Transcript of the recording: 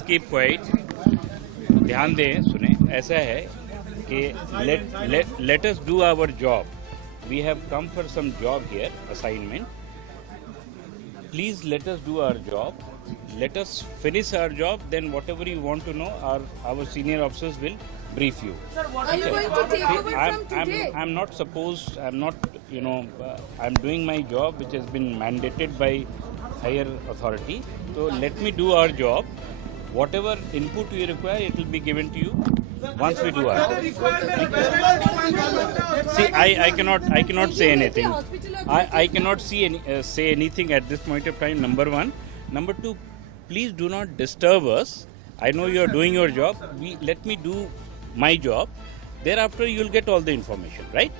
Let's keep quiet. ध्यान दें, सुने. ऐसा है कि let us do our job. We have come for some job here, assignment. Please let us do our job. Let us finish our job. Then whatever you want to know, our senior officers will brief you. Sir, are you going to take over from today? I'm not supposed. I'm not. I'm doing my job, which has been mandated by higher authority. So let me do our job. Whatever input you require, it will be given to you once we do our job. See, I cannot say anything. I cannot say anything at this point of time. Number one. Number two, please do not disturb us. I know you are doing your job. Let me do my job. Thereafter, you will get all the information, right?